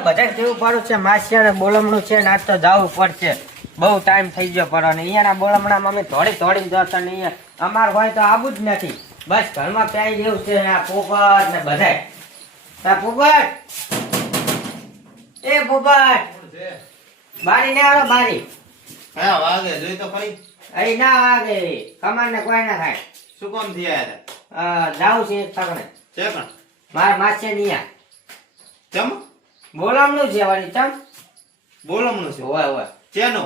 બધા કેવું પડું છે માસિયા બોલમણું છે ને આજ તો જવું પડશે બહુ ટાઈમ થઈ ગયો પડો ને અહીંયાના બોલમણામાં અમે થોડી જતા ને અહીંયા અમાર હોય તો આવું જ નથી બસ ઘરમાં પ્યાઈ જેવું છે આ પોપટ ને બધાય આ પોપટ એ પોપટ બારી ને આવો બારી હા વાગે જોઈ તો ખરી અહીં ના વાગે કમાન ને કોઈ ના થાય શું કામ થી આયા જાવું છે એક તકને છે પણ મારા માસિયા નહીં ચમ બોલમણું છે વળી ચમ બોલમણું છે હોય હોય ચેનો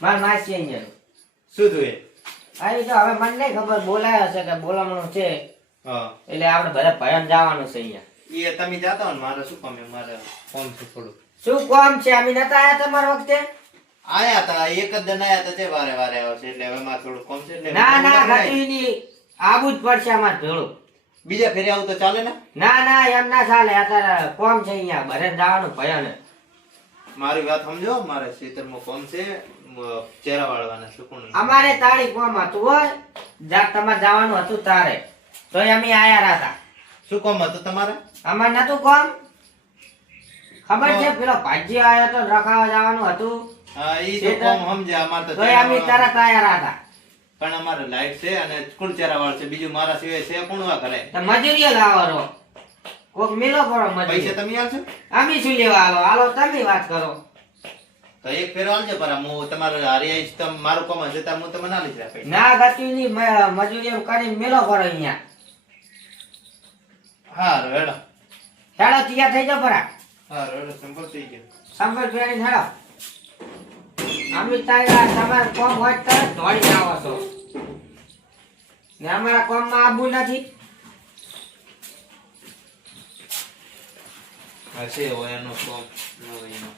મારા માસી અહીંયા શું થયું અહીં તો હવે મને નહીં ખબર બોલાયો છે કે બોલામણું છે હા એટલે આપણે બધા ભયન જવાનું છે અહીંયા એ તમે જાતા હો ને મારે શું કામ મારે ફોન છે થોડું શું કામ છે અમે નતા આયા તમારા વખતે આયા તા એક જ દન આયા તા તે વારે વારે આવશે એટલે હવે મારે થોડું કોમ છે એટલે ના ના ઘટીની આવું જ પડશે અમાર ભેળું બીજા ફેરે આવું તો ચાલે ને ના એમ ના ચાલે અત્યારે કોમ છે અહીંયા ભરે જવાનું ભયન મારી વાત સમજો મારે ખેતરમાં કોમ છે ચેરા વાળવાના શું કોણ અમારે તાળી કોમ હતું હોય તમારે જવાનું હતું તારે તો અમે આયા હતા શું કોમ હતું તમારે અમારે નતું કોમ ખબર છે પેલો ભાજી આવ્યો તો રખાવા જવાનું હતું હા ઈ તો કોમ સમજ્યા અમારે તો તો અમે તરત આયા હતા પણ અમારે લાઈટ છે અને સ્કૂલ ચેરા વાળ છે બીજું મારા સિવાય છે કોણ વા કરે તો મજૂરીએ લાવવાનો કોક મેલો કરો મજૂરી પૈસા તમે આલશો અમે શું લેવા હાલો તમે વાત કરો તો એક ફેરો આલજો પર હું તમારે હારી આવીશ તો મારું કોમ હશે તો હું તમને ના લઈ જાય ના ગતિની મજૂરી એમ કરીને મેલો કરો અહીંયા હા રેડો હેડો તૈયાર થઈ જાવ પરા હા રેડો સિમ્પલ થઈ ગયો સંપર્ક ફેરી હેડો અમે તારા તમારે કોમ હોય તો દોડી આવો છો ને અમારા કોમમાં આબુ નથી હશે હોય એનો કોમ નવીનો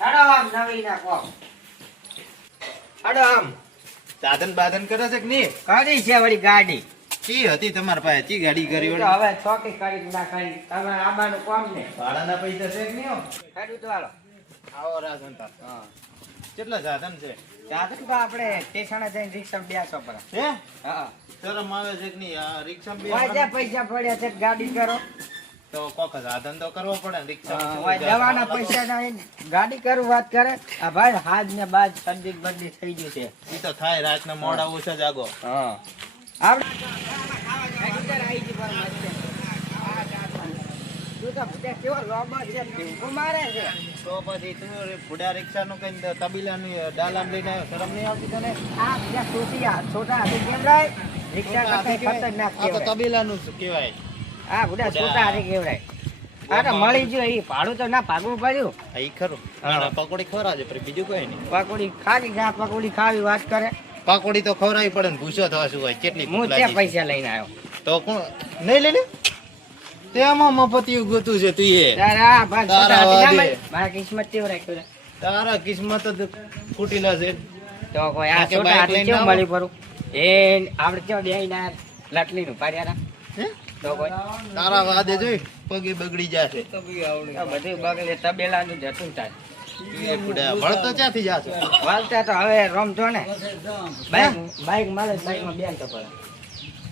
હેડો આમ નવીના કોમ હેડો આમ સાધન બાધન કરે છે કે નહીં કરી છે વળી ગાડી કી હતી તમારા પાસે ચી ગાડી કરી તો વળી હવે ચોકી કરી ના કરી તમે આબાનું કોમ ને ભાડાના પૈસા છે કે નહીં હો? હેડું તો હાલો આવો રાજન તાર હા કેટલા સાધન છે સાધન તો આપણે સ્ટેશને જઈને રિક્ષામાં બેસો પર હે હા શરમ આવે છે કે નહીં આ રિક્ષા વાજ્યા પૈસા પડ્યા છે ગાડી કરો તો કોક સાધન તો કરવો પડે ને રિક્ષા દવાના પૈસા નહીં ગાડી કરું વાત કરે આ ભાઈ હાજ ને બાજ શરદી બરદી થઈ ગયું છે ઈ તો થાય રાતના મોડા ઓછા જાગો હા આપણે કેવો લોબો છે ટીંકુ મારે છે તો પછી તું ભૂડા રિક્ષા નું કઈ તબીલા ની ડાલામ લઈને આવ્યો શરમ નહીં આવતી તને આ બીજા છોટા હાથી કેમ રાય રિક્ષા કરતા ખતરનાક આ તો કહેવાય તબીલા નું કહેવાય આ બુડા છોટા હાથી કેવડાય આ તો મળી ગયું એ ભાડું તો ના ભાગવું પડ્યું ઈ ખરું અને પકોડી ખવડાવજે પછી બીજું કઈ નહીં પકોડી ખાવી ગા પકોડી ખાવી વાત કરે પકોડી તો ખવડાવી પડે ને ભૂસો થવા શું હોય કેટલી હું ભૂખ ત્યાં લાગી. પૈસા લઈને આવ્યો તો કોણ નહીં લઈ લે તેમાં મફતિયું ગોતું છે તું એ તારા ભાગ તારા છોટા હાથી ના વાદે. મળે. મારા કિસ્મત કેવું રાખ્યું છે? તારા કિસ્મત જ ફૂટીલા છે તો કોઈ આ આ કે છોટા બાઈક હાથી લઈને કેવું આવો? મળી પડું એ આપણે કેવું બેહી ના લટલી નું પાડ્યા હે? તો કોઈ તારા વાદે જોઈ પગે બગડી જશે આ બધું બગલે તબેલાનું જતું થાય એ બુડા ભળતો ક્યાંથી જાશે વાલતા તો હવે રમજો ને બાઈક મારે બાઈકમાં બેન તો પડે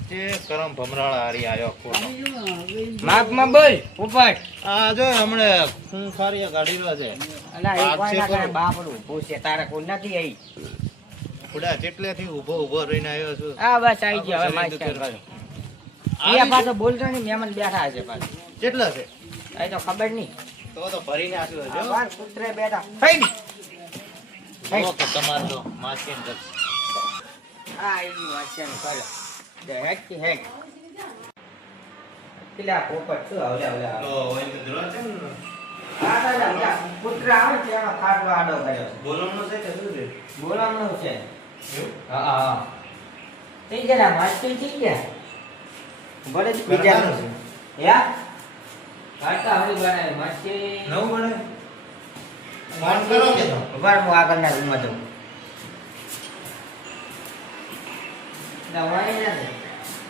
તે કરમ ભમરાળા હારી આયો ખોટો માપમાં બોલ ઉપર આ જો હમણે હું ખારીયા ગાડી રહ્યો છે અને એ બાપ કોઈ છે ના કરે કોણ? બાપડું પૂછે તારે કોઈ નથી અહીં બુડા કેટલેથી ઊભો રહીને આવ્યો છું હા બસ આવી ગયો હવે માઇક ચાલુ કર્યો આવી એ પાછો બોલતો નહીં મહેમાન બેઠા છે પાછો કેટલા છે એ તો ખબર નહીં તો ભરીને આપ્યો આ છે બાર કૂતરે બેઠા થઈ ગઈ જો કે તમારે તો માસી ને હા એની વાત છે ને કરો દે હેક કે હેક પેલા પોપટ શું આવલે આવલે તો હોય તો ધ્રો છે ને આ દાદા ઓલા કૂતરા આવે છે એમાં ખાટલો આડો કર્યો છે બોલવાનો છે કે શું છે બોલામણું છે એવું? હા હા થઈ ગયા માસ્ટર થઈ ગયા બડે જ કરવાનું છે. યા ખાટા હળી બનાવે માસ્ટર નવું બને ફોન કરો કે તો ઉભા હું આગળના રૂમમાં જઉં દવાઈ ના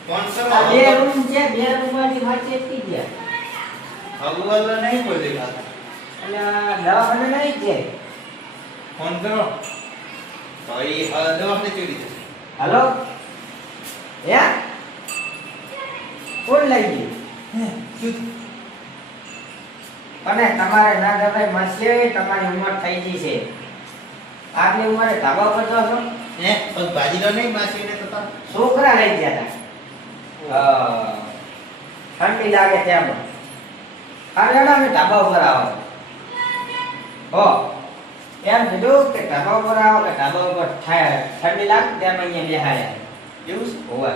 ફોન આ બે કરો રૂમ છે બે રૂમમાંથી માસ્ટર થઈ ગયા અગુવાલ નહીં કોઈ દેખાતા અને આ દવાખાને નહીં છે ફોન કરો ભાઈ દવાખાને ચોરી છે હાલો યા કોણ લઈ ગયું અને તમારે ના ગભરાય માસી, તમારી ઉંમર થઈ ગઈ છે. આટલી ઉંમરે ધાબા ઉપર જો છો? પગ ભાજીલો નહીં માસીને તો તાર. છોકરા લઈ ગયા હતા. ઠંડી લાગે ત્યાં અરે અમે ધાબા ઉપર આવો. હો એમ કીધું કે ધાબા ઉપર આવો કે ધાબા ઉપર ઠંડી લાગે ત્યાં અહીંયા બેહાડ્યા. એવું છે? હોવે.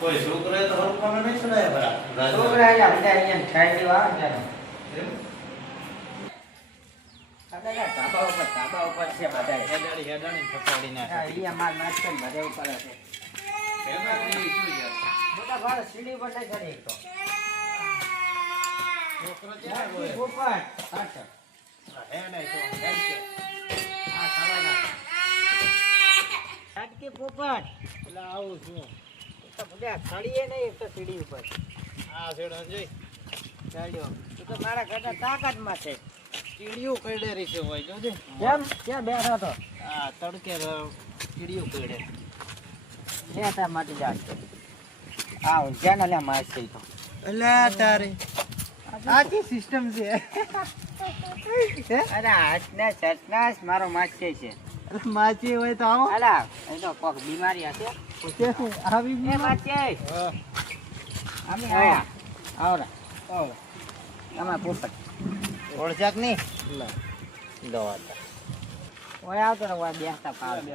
કોઈ છોકરાએ તો હરખું કામે નહીં ચડાયા બરા. છોકરા અહીંયા ઠંડી વાવે ત્યારે. એવું? ધાબા ઉપર છે બધાય. હેડાડી ફસાડી નાખે. અહીંયા માર નાસ્તો બધે ઉપર છે. એમાં પેલી શું છે? મોટા ભાઈ સીડી પર નહીં ચડી શકતો. છોકરો ક્યાં હોય? ઉપર. અચ્છા. હે નહીં તો હેડ છે. આ સાલાના. સાટકી પોપટ. એટલે આવું છું. તો બધા ચડીએ નહીં એક તો સીડી ઉપર. આ છેડો જોઈ. ચડ્યો. તું તો મારા ઘરના તાકાતમાં છે. કીડીઓ કઈડેરી છે હોય જોજે. કેમ? ક્યાં બેઠો તો? આ તડકે કીડીઓ કઈડે. લેતા માટે જાત. આ ઊંઝાના લે માસ થઈ તો. એટલે તારે આખી સિસ્ટમ છે. અરે હાથના ચટનાસ મારો માસી છે. માછી હોય તો આવો. અલા એ તો કોક બીમારી હશે. આવી એ માસી અમે આયા. આવરા. અમાર પોપટ. ઓળખાક નહીં દવાતા ઓય આવતો ને ઓય બેસતા પાવ. એ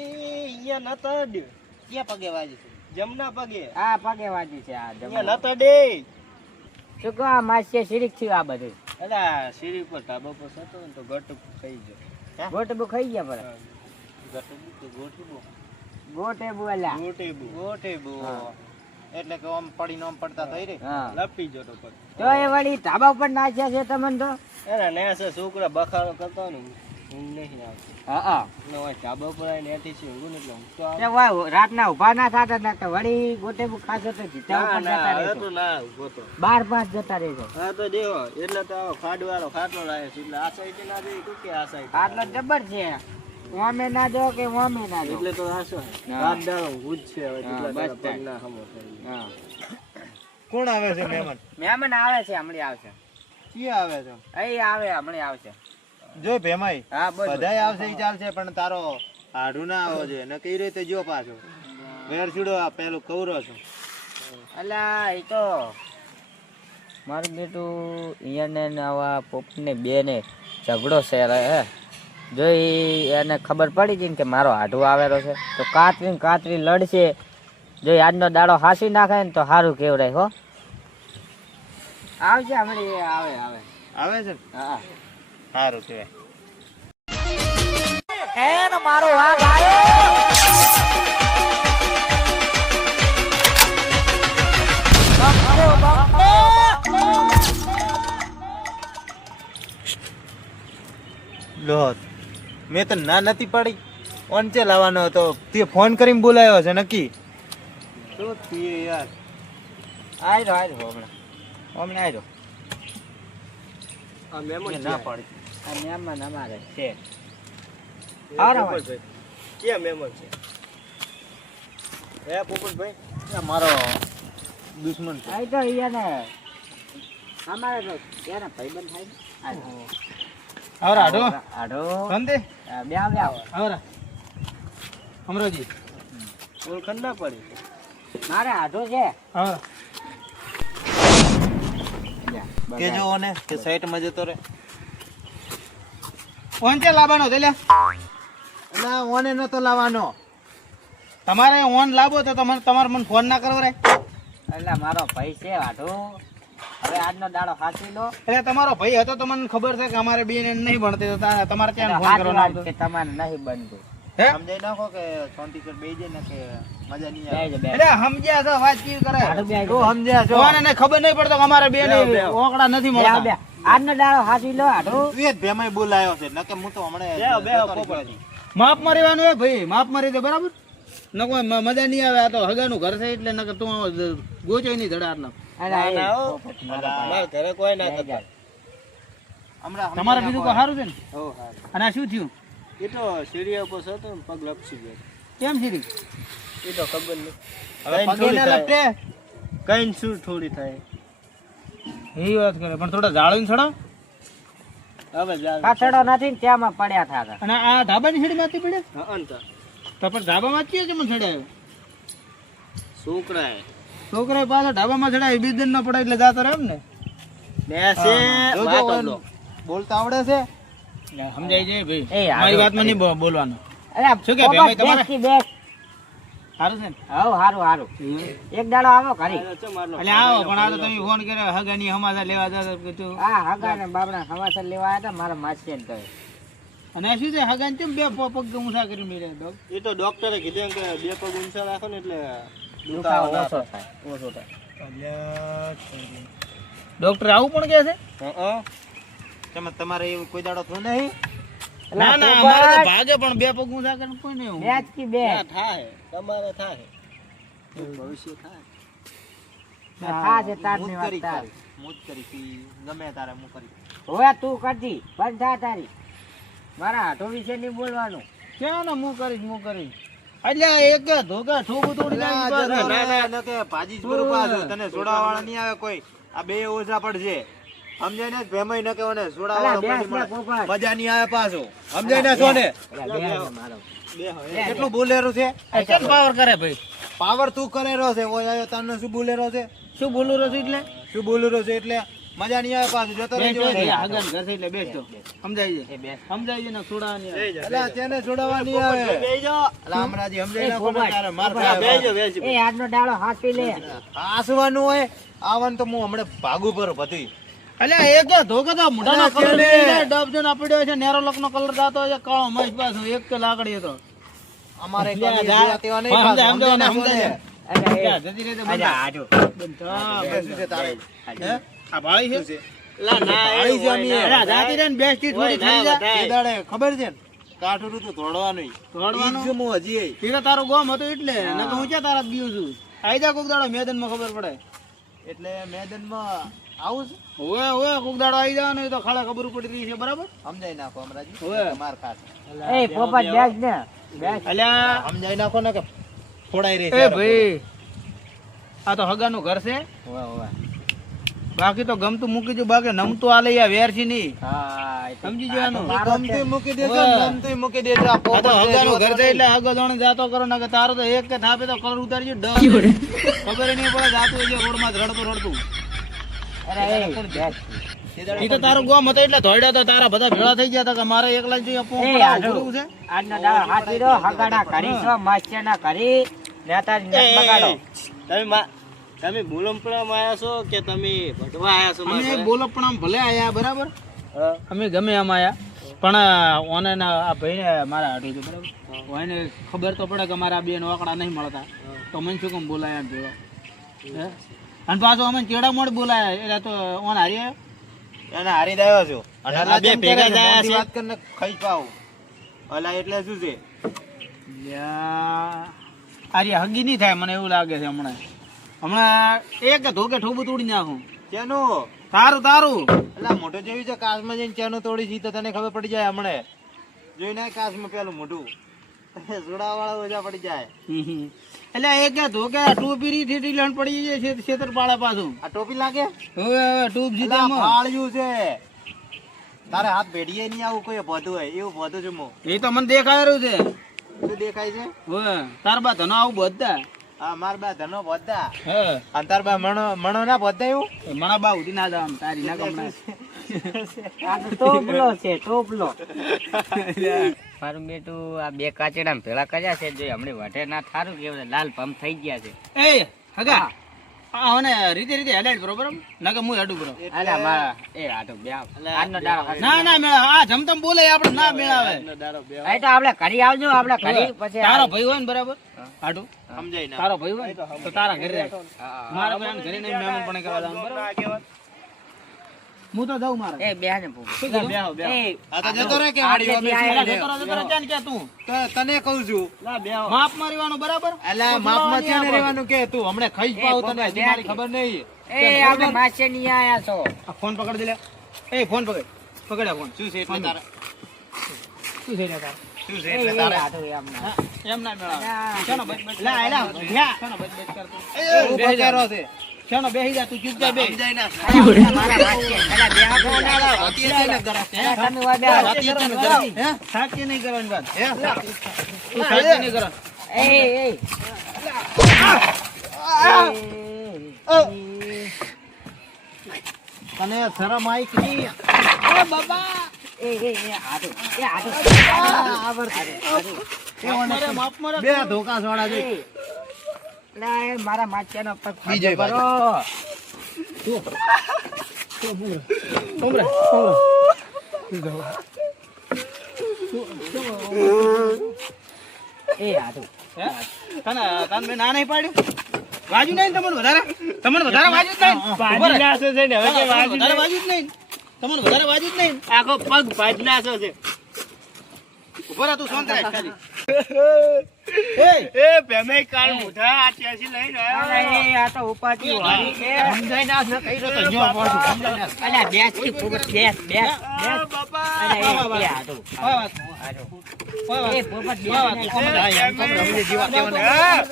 અહીંયા નતો અડ્યો. ક્યાં પગે વાજી જમના પગે આ પગે વાજી છે આ અહીંયા જમા. નતો ડે. શું કહો આ માસી શરીક થયું આ બધું. અલા સીડી પર ધાબા પર સતો ને તો ગટ થઈ ગયો. ગોટ બુ ખાઈ ગયા પર. ગોટે બોલા. ગોટે બો હા. એટલે કે આમ પડીને આમ પડતા થઈ રે. હા. લપી જતો પગ. તો એ વળી ધાબા ઉપર નાખ્યા છે તમને તો. એના નેસે છોકરા બખાડો કરતો ને ઊંઘ નહીં આવતી. હા એટલે હોય ધાબા પર આવીને એથી છે ઊંઘું ને એટલે ઊંઘ તો તે આવે. વાય રાતના ઊભા ના થતા ને તો વળી ગોટે બુ ખાશો તો જીતા ના ઉપર જતા ના હવે રહેશો. તો ના ઊભો તો. 12-5 જતા રહેશો. હા તો દેવો એટલે તો આવો ખાડવાળો ખાટલો લાવે છે એટલે આ સાઈડ ના જઈ તું કે આ સાઈડ આટલો જબર છે. ઓમે ના જો કે ઓમે ના જો. એટલે તો હાસો હા. રાત દાડો ઊંઘ જ છે હવે હા, એટલા બસ દાડા પગ ના હમો થઈ હા. કોણ આવે છે મહેમાન? મહેમાન આવે છે હમણાં આવશે. ક્યાં આવે છે? અહીં આવે હમણાં આવશે. જો ભેમાઈ હા બોલ. બધાય આવશે ઈ ચાલશે પણ તારો હાડું ના આવો જોઈએ ને કઈ રીતે જો પાછો વેર છૂડો આ પેલું કવરો છું. અલા એ તો મારું બેટું ઈયાને ને આવા પોપને બે ને ઝઘડો છે હે. જો એને ખબર પડી ગઈ ને કે મારો હાડું આવેલો છે તો કાતરી લડશે. જો આજનો દાડો હાસી નાખે ને તો સારું કેવડાય હો. આવશે હમણાં આવે આવે છે ને? હા. સારું કહેવાય. એન મારો વાઘ આવ્યો. લો મેં તો ના નથી પડી ઓનચે લાવવાનો હતો તે ફોન કરીને બોલાયો છે નક્કી. શું થયું યાર? આવ્યો હમણાં આવ્યો. આ મહેમાન ના છે. પડી. આ મહેમાન અમારે છે. એ હારો પોપટભાઈ. ક્યાં મહેમાન છે? હે પોપટભાઈ? આ મારો દુશ્મન છે. આ તો ઈયાને અમારે તો એને ભાઈબંધ થાય ને. આવરા હાડો આડો કંદે બે આવ્યા. આવરા અમરોજી ઓળખાણ ના પડી. મારે આધો છે. હા કે જો ઓને કે સાઈડ માં જતો રે. ઓન કે લાવવાનો છે લે? ના ઓને નતો લાવવાનો. તમારે ઓન લાવો તો તમારે મને ફોન ના કરવો રે. એટલે મારો ભાઈ છે આધો. હવે આજનો દાડો હાચી લો. એટલે તમારો ભાઈ હતો તો મને ખબર છે કે અમારે બેન નહીં ભણતી તો તમારે ત્યાં ફોન હાચી કરવાનો વાત હતો. કે તમારે નહીં બનતું. હે? સમજાઈ નાખો કે શાંતિકર બેહી જાય ને કે મજા નહીં આવે. બેહી જા, બેહી એટલે સમજ્યા છો વાત કેવી કરે? આડું બેહી તું જા. સમજ્યા છો? ઓને ખબર નહીં પડતો કે અમારે બેન ઓકળા નથી બે બે. મળતા. આજનો દાડો હાચી લો આધો. તું એ જ ભેમાઈ બોલાયો છે નકે હું તો હમણાં બેહો, બેહો, જતો પોપટ. રહી. માપ મારીવાનું હે ભાઈ, માપ મારી દે બરાબર. ન કોઈ મજા નહીં આવે. આ તો હગાનું ઘર છે એટલે નકર તું ગોચોય નહીં ધડા આટલા. અલા, એ ના, હો. પોપટ મારો ભાઈ. મારા ઘરે કોઈ ના બેહી જા. કરતા. હમણાં તમારે સમજાઈ બીજું નાખો. કોઈ સારું છે ને? હો હારું. અને આ શું થયું? એ તો સીડીઓ પર હતો ને પગ લપસી ગયો. કેમ સીધી? એ તો ખબર નહીં. હવે કઈ પગે ના થોડી લપટે. કઈ શું થોડી થાય. એ વાત કરે પણ થોડા જાળવીને છોડાવ. હવે જાવ કાચડો નથી ને ત્યાંમાં પડ્યા હતા. અને આ ધાબાની છેડી માંથી પડે અંત તો પણ ધાબામાં જ કેમ ચડાયો? છોકરા છોકરા પાછા ધાબામાં ચડાય બીજ દિન ન પડે એટલે જાતો રહે એમ ને. બેસે જોજો, વાતો ઓન લો. બોલતા આવડે છે? સમજાય છે ભાઈ એ હારું. મારી વાતમાં નહીં બોલવાનું. અરે શું કે પોપટ ભેમાઈ તમારે? બેસથી બેસ. સારું છે ને? હવ હારું હારું. એક દાડો આવો ઘરી. એટલે આવો પણ આ તો તમે ફોન કર્યો હગાની સમાચાર લેવા જતા કે તું હા હગા ને બાબડા સમાચાર લેવા આવ્યા હતા મારા માસી ને કહે. અને આ શું છે હગાને કેમ બે પગ ઊંચા કરી મેળ્યા ડોગ? એ તો ડોક્ટરે કીધું કે બે પગ ઊંચા રાખો ને એટલે દુખાવો ઓછો થાય. ઓછો થાય. ડોક્ટર આવું પણ કહે છે? તમારે એવું કોઈ દાડો થયું નહીં? ના ના અમારે તો ભાગે પણ બે પગ ઊંચા કરીને કોઈ નહીં એવું. બેસ કી બેસ. ના થાય તમારે થાય ભવિષ્ય થાય. હા છે તાર હું ની જ વાત કરી તાર. હું જ કરી ઈ ગમે તારે હું કરી. હવે તું કરજી બંધ થા તારી. મારા હાથો વિશે નહીં બોલવાનું. ક્યાં ને હું કરીશ એટલે એક ધોકા ઠોકું તોડી નાખી પાછું. ના કે ભાજી જ બરોબર પાછું. તને સોડા વાળા નહીં આવે કોઈ. આ બે ઓછા પડશે. સમજાય ને ભેમાઈ ન કેવો ને સોડા અલા વાળો બેસ પછી ને મળે. પોપટ. મજા નહીં આવે પાછું. સમજાય ને સોને? અલા બેસ ને મારો. કેટલું બોલેરો છે? આ કેમ પાવર કરે ભાઈ? પાવર તું કરેરો છે. ઓય આયો તને શું બોલેરો છે? શું બોલું રહ્યો છું એટલે? શું બોલેરો છે એટલે મજા નહીં આવે પાછું. જતો રહેજો. હગન ઘર છે એટલે બેસજો. સમજાય છે? એ બેસ. સમજાય છે ને છોડા નહીં આવે. અલા તેને છોડાવવા નહીં આવે. બેજો અલા હમણાંથી સમજાય એ નાખો ને પોપટ. તારે માર પોપટ. ખાય. બેજો બેજો એ આજનો દાડો હાંસી લે. આસવાનું હોય આવવાનું તો હું હમણાં ભાગું પર બધું. અલ્યા એક ધોકા તો મોઢાનો અલા, કલર છેલ્લે. ડબજન આપડ્યો છે નેરો લકનો કલર દાતો છે કાળો મસ્ત પાછો એક તો લાકડી હતો. અમારે જા, કદી જા. જેવા તેવા નહીં હા, પાછું. સમજાય, સમજાય ને સમજાય. સોને? અરે જા, એ જતી રહે તો અરે બંધા. હાજો. બંધા. શું છે તારે? હે? આ ભાળી છે? શું છે? લા ના ભાળી એવું છે હોય અમે. ના. અલ્યા, જાતી રહે ને બેસતી થોડી હોય થઈ ના જાય. એ દાડે ખબર છે ને કાઠું તો તોડવાનું તોડવાનું? ઈ જ હું હજી ઈ તો તારું ગોમ હતું એટલે નકર હું ક્યાં તારા બીવું છું. આઈ જા કોક દાડો મેદાનમાં ખબર પડે. એટલે મેદાનમાં આવું છે. ઓએ કોક દાડો આઈ જાવ ને તો ખાડા ખબર પડી રહી છે બરાબર. સમજાઈ નાખો હમણાંજી. ઓવે. માર ખાસ એ પોપટ બેસ ને બેસ. અલ્યા સમજાઈ નાખો ને કે ફોડાઈ રહી એ ભાઈ આ તો હગાનું ઘર છે હોવે હોવે. બાકી તો ગમતું મૂકી જો બાકી નમતું આ લઈ આ વેર છે નહીં. હા એ તો સમજી જવાનું. મારો છે. ગમતું મૂકી દેજો ઓવે. ગમતું મૂકી દેજો. આ આ તો પોપટ છે, હગાનું જોતો ઘર છે નહીં. એટલે હગો જોણે જાતો કરો ને કે તારો તો એક કે થાપે તો કલર ઉતારી ખબર નહીં પડે જાતું હોય છે રોડમાં જ રડતું અરે એ બેસ. ઈ તો તારું ગોમ હતો એટલે ધોડ્યા તો તારા બધા ભેળા થઈ ગયા હતા કે મારે એકલા જ જોઈએ પોંક એ પડાવવું હાજો. પૂરું છે. આજનો દાડો હાંસી રહ્યો હગાડા કરી છો માસ્યના કરી નેતાજી ને બગાડો. તમે બોલમપરામાં આયા છો કે તમે ભટવા આયા છો અમે મારા ઘરે? બોલો પણ આમ ભલે આયા બરાબર હા. અમે ગમે આમ આયા પણ ઓને ના આ ભાઈને મારા હાટું હતું બરાબર એને ખબર તો પડે કે મારા બે નોકડા નહીં મળતા તો મને શું કેમ બોલાયા એમ ભેગા હે? અને પાછો અમે કેડા મોડ બોલાયા એટલે તો ઓન હારી આવ્યો. એને હારી દાયો છું. અને આ અલા બે જેમ ભેગા કરે છે, થયા મોટી છે. વાત કરીને ખાઈ પાઉં. અલા એટલે શું છે? લ્યા, આરી હગી નહીં થાય મને એવું લાગે છે હમણાં એક ધોકે ઠોબું તોડી નાખું. કેનું? તારું અલા મોટો જેવી છે કાચમાં જઈને ચાનું તોડી છી તો તને ખબર પડી જાય હમણે. જોઈ નાખ કાચમાં પેલું મોઢું. સોડાવાળા ઓછા પડી જાય. એટલે એક ધોકે ટોપી રીત એટલી લણ પડી જાય છે છેતર પાડે પાછું. આ ટોપી લાગે? હવે ટૂબ અલા, જીતામાં ફાળ્યું છે. તારે હાથ ભેડીએ નહીં આવું કોઈ ભોતું હોય એવું ભોતું છું હું. એ તો મને દેખાય રહ્યું છે. શું દેખાય છે? હવે તાર બા ધનો આવું બધા આ માર બા ધનો ભોતા. હે અને તાર બા મણો ના ભોતા એવું? મણા બા ઉધી ના જવાનું તારી ના કમણા. આ તો ટોપલો છે ટોપલો. મારું બેટું આ બે કાચડા ભેળા કર્યા છે જો હમણાં વઢે ના થારું કે લાલ પંપ થઈ ગયા છે. એ હગા આ મને રીતે હેડાડ બરોબર ના કે હું હેડું બરો. અલા મારા એ આટો બે આજનો દાડો હાંસી. ના ના મેળા આ જમતમ બોલે આપણે ના મેળાવે. એ તો આપણે ઘરે આવજો આપણે ઘરે પછી તારો ભાઈ હોય ને બરાબર હાડું સમજાય ના. તારો ભાઈ હોય ને તો તારા ઘરે રાખ. હા. મારા ભાઈ ઘરે નહીં મહેમાન પણ કરવા જવાનું બરાબર. હું તો જાઉં મારે. એ બેહને પૂછો. શું કીધું? એ આ તો જતો રહે કે આ વાડી જેટલી વાળી આયા છે. જતો રહે, ક્યાં ને ક્યાં તું તને કહું છું. માપ મારવાનું બરાબર. અલા માપમાં છે ને રહેવાનું કે તું હમણે ખાઈ જ પાઉં તને હજી મારી ખબર નહીં. એ આપણે માસે નહીં આયા છો. આ ફોન પકડ દે લે. એ ફોન પકડ પકડ્યા ફોન. શું છે એટલે તારે? શું છે લે તારે? છે એટલે તારે આધું એમ ના. હા, એમ ના મેળા અલ્યા. શાનો બચ બચ લા, લા, યા. શાનો બચ બચ કરતો તું બકેરો છે શાનો બેહી જા તું ચૂપચાપ બેહી સમજાય ના અલ્યા, મારા વાંચ્યા. અલ્યા, બે હાથ ના, ના, ના. વાતી છે ને ગરા. અલ્યા, તમે વાદે આ વાતે વાતી છે ને કરો. ગરા. હે સાચી નહીં કરવાની વાત હે તું સાચી નહીં કરો એ, એ. તને શરમ આવી કે નહીં? આધું. એ આધું. મારે માફ મારે બે ધોકા સોડા છે અલ્યા, એ મારા માથાનો પગ બીજે કરો. ઉમરે એ આધું. હે તને તને મેં ના નહીં પાડ્યું વાજુ નહીં તમને વધારે વાજુ જ નહીં ભાજનાસો છે ને હવે કે વાજુ વધારે વાજુ જ નહીં તમને વધારે વાજુ જ નહીં આખો પગ ભાજનાસો છે ઉભો રહે તું શાંત રાખ ખાલી એ પેમે કાળ મુઠા આ ત્યાંથી લઈને આવ્યો અલ્યા, એ આ તો ઉપાધિ વાળી છે. સમજાય ના ન કહી રહ્યો તો જો પાછું સમજાય ના અલ્યા, બેસ કી પોપટ, બેસ, બેસ, બેસ. બાપા અલ્યા, એ આધું. કોઈ વાત આધું. કોઈ વાત એ પોપટ બેસ વાત. ને. સમજાય એમ તો અમને જીવા તેવા નહીં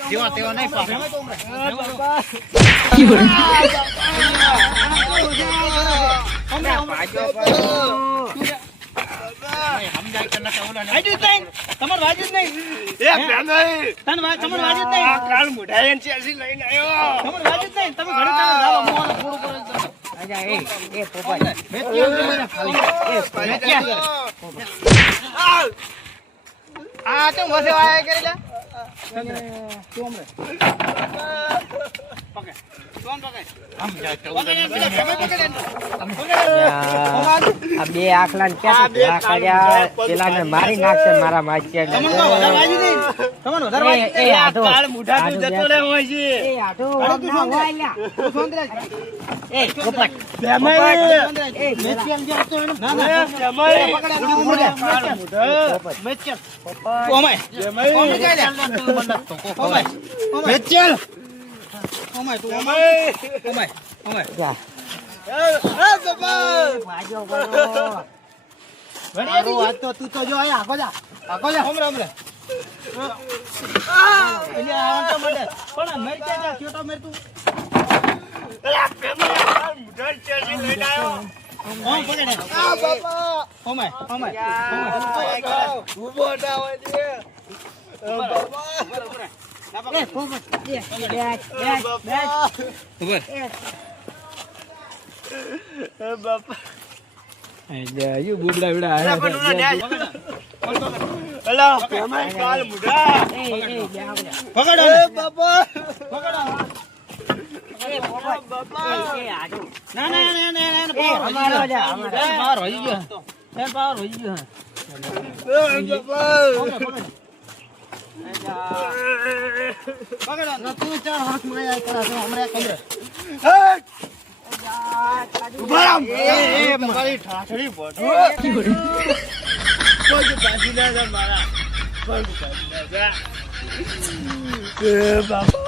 જીવા તેવા નહીં પાછા અલ્યા, પાછો પાછો. સમજાય કે ન કે ઓલા ને વાજુ જ નહીં તમારે વાજુ જ નહીં એ પેમે તમને વાજુ જ નહીં આ કાળ મુઠા એને ત્યાંથી લઈને આવ્યો તમારે વાજુ જ નહીં તમે ઘરે ચાલો લાવો મોવાનું થોડું કરે અલ્યા, એ પોપટ. આ તો મસે વાયા કરી લે તું હમરે પકડ કોણ પકડ સમજાય તો આ બે આખલા ને ક્યાં કર્યા પેલા મારી નાખશે મારા માથિયા તમને તો વધારે વાજુ નહીં તમને વધારે વાજુ એ આધું. કાળ મુઠા તું જતો રહે હોય છે એ આધું. તું ના શાંત હોય રાખ. લ્યા. તું શાંત રાખ. એ પોપટ. પેમે એ મેચી આમ જ્યાં હતો એને ના એ ના પેમે કાળ મુઠા મેચી પોપટ. ઓમાય ઓમાય જાય લે ઓમાય ઓમાય ચલ ઓમાય તું ઓમાય ઓમાય જા. બાપા ભાજો કરો. મારું વાત તો તું તો જો આયા આગો જા હમરે હમરે એટલે આ તો મને પણ મેર કે જા ક્યો તો મેર તું અલા પેમે કાળ મુઠા ત્યાંથી લઈને આવ્યો ઓમ પકડે આ બાપા ઓમાય ઓમાય ઉભો ના હોય છે એ પોપટ. બેસ, બેસ, બેસ, બેસ. ઉભર એ બાપા યુ બુબડા વિડા અલા પણ ઉના ન્યાય અલા પેમે કાળ મુઠા એ જાઓ લ્યા. પકડો એ બાપા પકડો એ પોપટ. બાપા એ આધું. ના ના ના ના ના એ અમારો જા, અમારો. પાર હોઈ ગયો એ પાર હોઈ ગયો એ બાપા પકડો ના તું ચાર હાથ માં આયા કરા તો હમરે કમરે ઉભા રામ એ મારી ઠાઠડી બોટો કોઈ બાજી ના જા મારા કોઈ બાજી ના જા એ બાપા